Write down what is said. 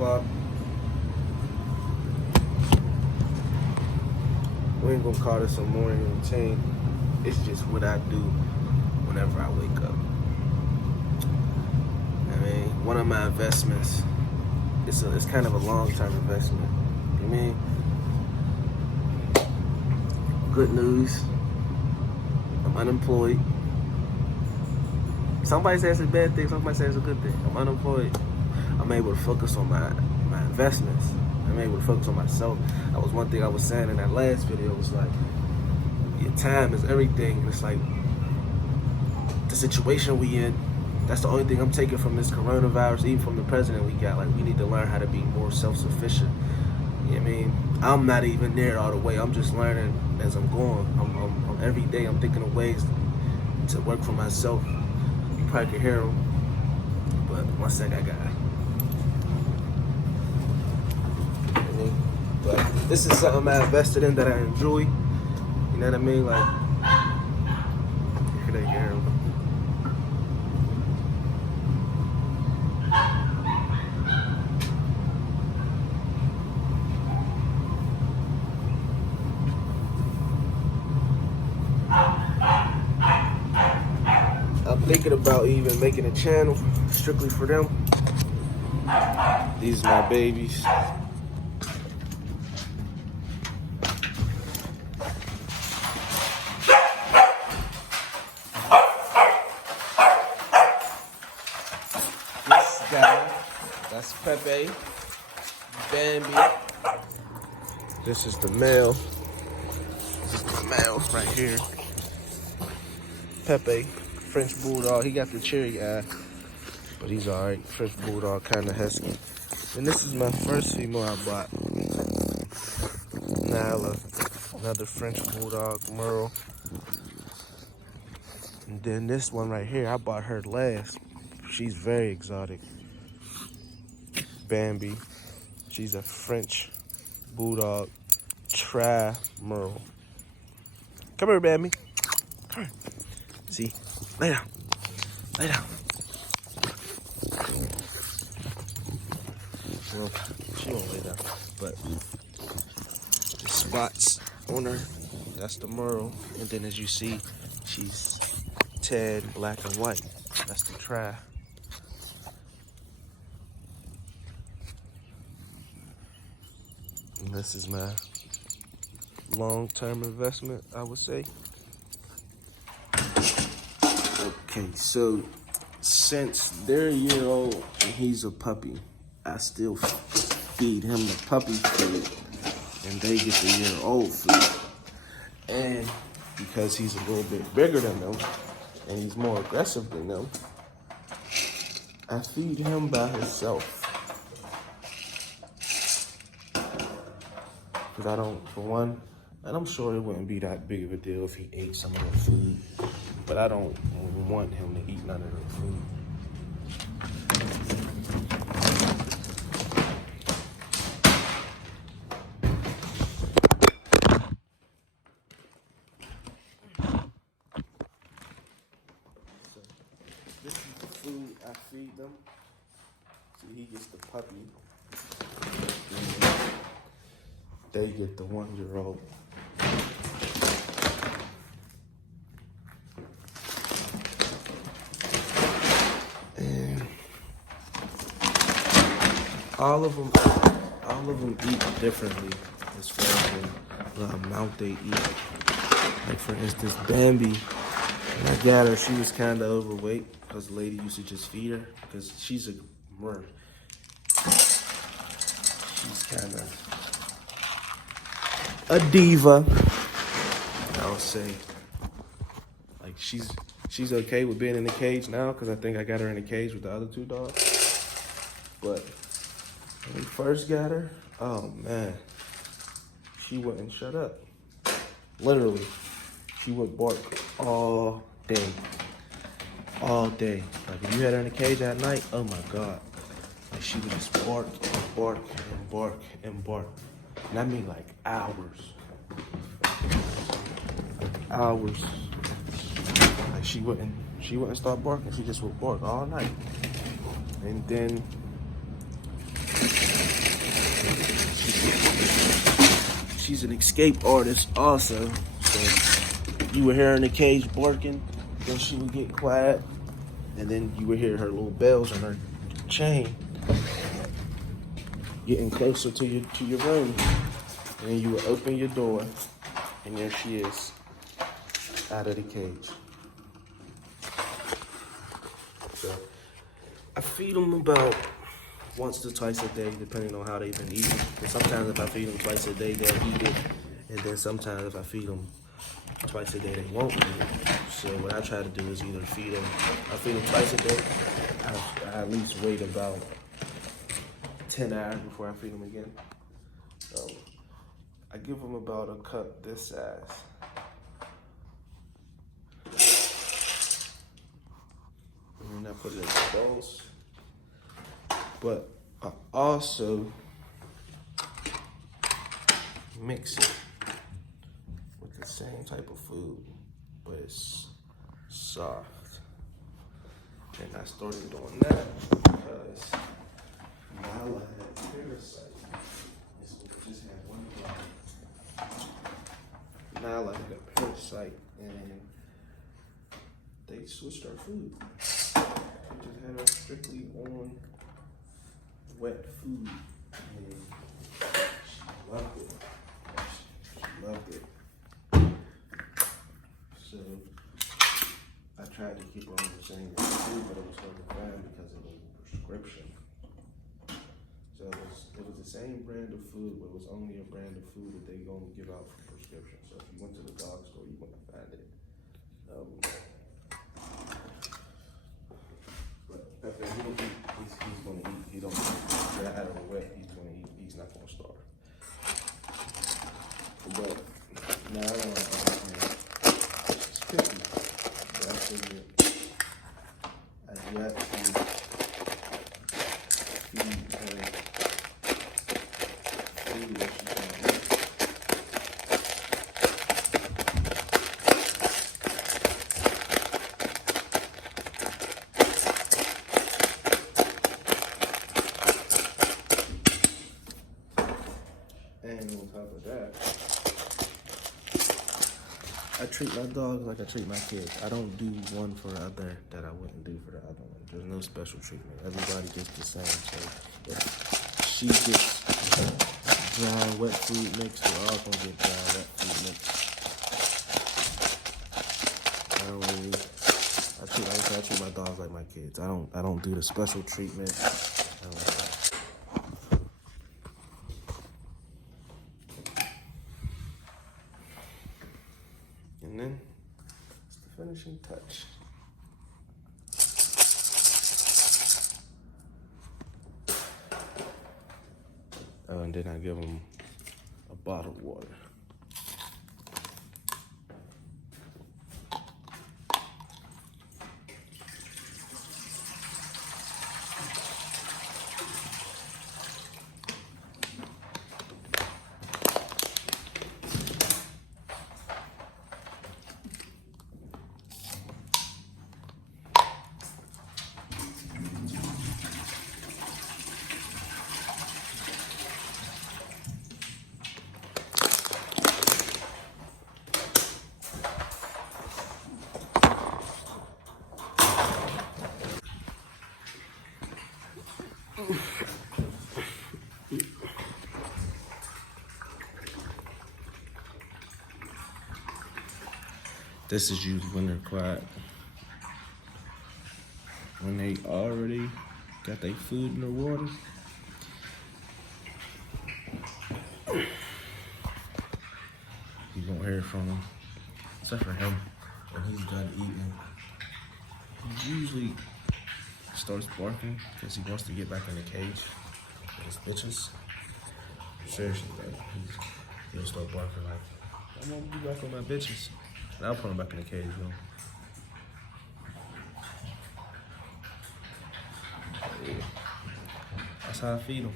o'clock. We ain't gonna call this a morning routine. It's just what I do whenever I wake up. I mean, one of my investments, it's kind of a long-term investment. I mean, good news, I'm unemployed. Somebody says it's a bad thing, somebody says it's a good thing. I'm unemployed. I'm able to focus on my investments. I'm able to focus on myself. That was one thing I was saying in that last video. It was like, your time is everything. It's like, the situation we in, that's the only thing I'm taking from this coronavirus, even from the president we got. Like, we need to learn how to be more self-sufficient. You know what I mean? I'm not even there all the way. I'm just learning as I'm going. I'm every day I'm thinking of ways to work for myself. You probably can hear them, but one sec, I got it. But this is something I invested in that I enjoy. You know what I mean? Like, here they hear them. I'm thinking about even making a channel strictly for them. These are my babies. This guy, that's Pepe, Bambi. This is the male. This is the male right here. Pepe, French Bulldog. He got the cherry eye, but he's alright. French Bulldog, kind of husky. And this is my first female I bought. Nyla, another French Bulldog, Merle. And then this one right here, I bought her last. She's very exotic. Bambi. She's a French Bulldog, Merle. Come here, Bambi. Come here. See? Lay down. Lay down. Well, she won't lay down. But the spots on her, that's the Merle. And then as you see, she's tan, black, and white. That's the Tri. And this is my long-term investment, I would say. Okay, so since they're a year old and he's a puppy, I still feed him the puppy food and they get the year-old food. And because he's a little bit bigger than them and he's more aggressive than them, I feed him by himself. Because I don't, for one, and I'm sure it wouldn't be that big of a deal if he ate some of the food, but I don't want him to eat none of the food. So this is the food I feed them. See, he gets the puppy. They get the 1-year-old. And all of them eat differently as far as the amount they eat. Like for instance, Bambi, when I got her, she was kind of overweight because the lady used to just feed her because she's a merc. She's kind of a diva, I would say. Like she's okay with being in the cage now because I think I got her in the cage with the other 2 dogs. But when we first got her, oh man, she wouldn't shut up. Literally, she would bark all day. All day. Like if you had her in the cage at night, oh my God. Like she would just bark and bark and bark and bark. And I mean like hours. Hours. Like she wouldn't stop barking. She just would bark all night. And then she's an escape artist also. So you would hear her in the cage barking, then she would get quiet, and then you would hear her little bells on her chain getting closer to your room. And then you would open your door, and there she is, out of the cage. So I feed them about once to twice a day, depending on how they've been eating. And sometimes if I feed them twice a day, they'll eat it. And then sometimes if I feed them twice a day, they won't eat it. So what I try to do is either feed them, I feed them twice a day. I at least wait about 10 hours before I feed them again. So I give them about a cup this size. And I put it in the bowls. But I also mix it with the same type of food, but it's soft. And I started doing that because Nala had a parasite. So we just had one block. Nala had a parasite and they switched our food. They just had her strictly on wet food. And she loved it. She loved it. So I tried to keep her on the same food, but it was hard to find because it was a prescription. So it was the same brand of food, but it was only a brand of food that they gonna give out for prescription. So if you went to the dog store, you wouldn't find it. But after he don't eat, he's gonna eat. He don't get out of the wet. He's gonna eat. He's not gonna starve. But now I don't know. It's picky. But I figure I've yet to feed her food that she's gonna eat. And on top of that, I treat my dogs like I treat my kids. I don't do one for the other that I wouldn't do for the other one. There's no special treatment. Everybody gets the same. So if she gets dry wet food mix, we're all gonna get dry wet food mix. I treat my dogs like my kids. I don't do the special treatment. And then it's the finishing touch. And then I give them a bottle of water. This is usually when they're quiet. When they already got their food and their water. You won't hear from them, except for him. When he's done eating, he usually starts barking because he wants to get back in the cage with his bitches. Seriously, like, he'll start barking like, I want to be back with my bitches. And I'll put him back in the cage, though. Yeah. That's how I feed him.